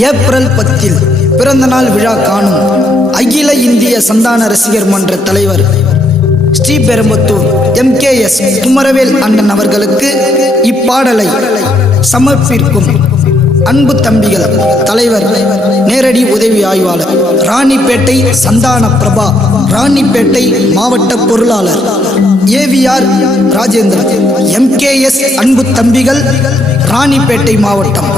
April 10 பிறந்தநாள் விழா காணும் அகில இந்திய சந்தான ரசிகர் மன்ற தலைவர் ஸ்ரீபெரும்புத்தூர் MKS குமரவேல் அண்ணன் அவர்களுக்கு இப்பாடலை சமர்ப்பிக்கும் அன்பு தம்பிகள் தலைவர் நேரடி உதவி ஆய்வாளர் ராணிப்பேட்டை சந்தான பிரபா, ராணிப்பேட்டை மாவட்ட பொருளாளர் AVR ராஜேந்திரன், MKS அன்பு தம்பிகள், ராணிப்பேட்டை மாவட்டம்.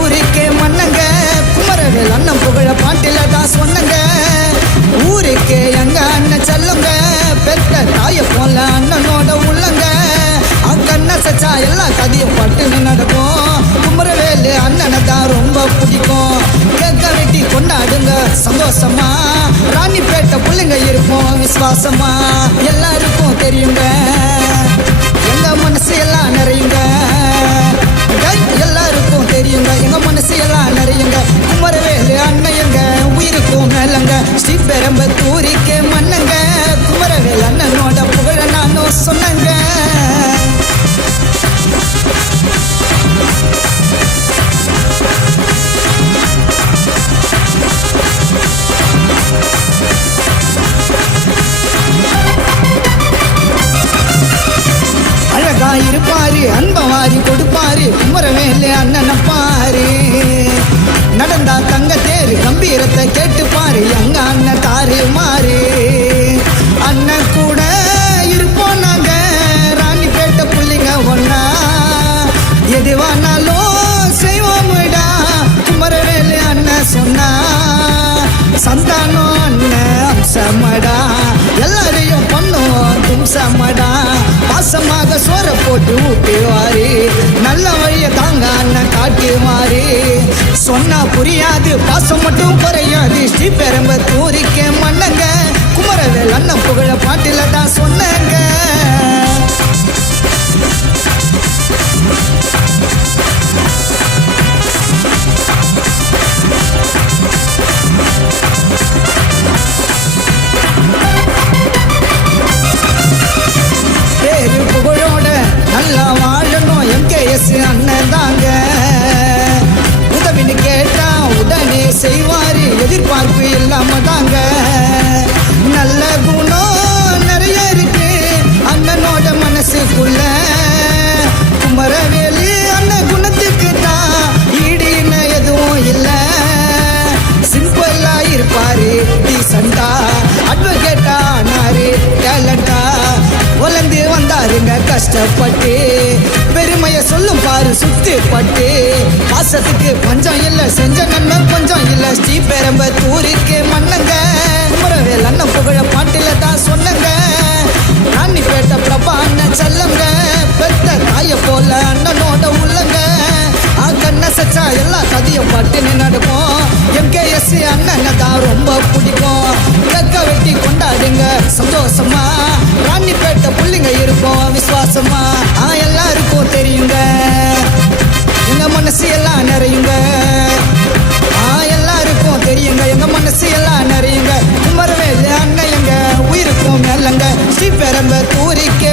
ஊருக்கே மன்னங்க குமரவேல் அண்ணன் புகழ பாட்டில தான் சொன்னங்க. ஊருக்கே எங்க அண்ணன் செல்லுங்க, பெத்த தாய போல அண்ணனோட உள்ளங்க. அக்கண்ண சச்சா எல்லா கதையும் பட்டுன்னு நடக்கும். குமரவேல் அண்ணனை தான் ரொம்ப பிடிக்கும். கேட்க வெட்டி கொண்டாடுங்க சந்தோஷமா, ராணிப்பேட்டை பிள்ளைங்க இருப்போம் விசுவாசமா. எல்லாருக்கும் தெரியுங்க எங்க மனசு எல்லாம் நிறையுங்க, எல்லாருக்கும் தெரியுங்க எங்க மனசு எல்லாம் நிறையுங்க. குமரவேல் அண்ணன் எங்க உயிருக்கும் மேலங்க, ஸ்ரீபெரும்புத்தூருக்கே மன்னங்க. குமரவேல் அண்ணனோட புகழ நானும் சொன்னங்க. அழகா இருப்பாரு, அன்பவாரி கொடுப்பாரு குமரவேல் அண்ணனை பாரு. நடந்தா தங்க தேரு கம்பீரத்தை கேட்டு பாரு, எங்க அண்ணன் தாரு மாறு. அண்ணன் கூட இருப்போம் நாங்க, ராணிப்பேட்டை புள்ளிங்க ஒன்னா. எதுவானாலும் செய்வோம்டா குமரவேல் அண்ணன் சொன்னா. சந்தானம் அண்ணன் அம்சமடா, எல்லாரையும் பண்ணுவோம் தும்சமடா. பாசமாக சோற போட்டு ஊட்டுவாரு, நல்ல வழிய தாங்க அண்ணன் காட்டுவாரு. சொன்னா புரியாது, பாசம் மட்டும் குறையாது. ஸ்ரீபெரும்புத்தூருக்கே மன்னங்க, குமரவேல் அண்ணன் புகழ பாட்டில தான் சொன்னங்க. நல்லா வாழணும் MKS அண்ணன் தாங்க. உதவின்னு கேட்டா உடனே செய்வாரு, எதிர்பார்ப்பு இல்லாம தாங்க. நல்ல குணம் நிறைய இருக்கு அண்ணனோட மனசுக்குள்ள. குமரவேலு அண்ணன் குணத்துக்கு தான் ஈடுன்னு எதுவும் இல்லை. சிம்பிளா இருப்பாரு, டீசண்டா, அட்வொகேட்டா ஆனாரு, டேலண்டா. வளர்ந்து வந்தாருங்க கஷ்டப்பட்டு, பெருமைய சொல்லும் பாரு சுத்து பட்டு. பாசத்துக்கு பஞ்சம் இல்ல, செஞ்ச நன்மை கொஞ்சம் இல்ல. ஸ்ரீபெரும்புத்தூருக்கே மன்னங்க, குமரவேல் அண்ணன் புகழ பாட்டில தான் சொன்னங்க. ராணிப்பேட்டை பிரபா அண்ணன் செல்லங்க, பெத்த தாய போல அண்ணனோட உள்ளங்க. கண்ண சச்சா எல்லா கதையும் பட்டுன்னு நடக்கும். MKS அண்ணனை தான் ரொம்ப பிடிக்கும். கேட்க வெட்டி கொண்டாடுங்க சந்தோஷமா, ராணிப்பேட்டை புள்ளிங்க இருப்போம் விசுவாசமா. எல்லாருக்கும் தெரியுங்க எங்க மனசு எல்லாம் நிறையுங்க. எல்லாருக்கும் தெரியுங்க எங்க மனசு எல்லாம் நிறையுங்க. குமரவேல் அண்ணன் எங்க உயிருக்கும் மேலங்க, ஸ்ரீபெரும்புத்தூருக்கே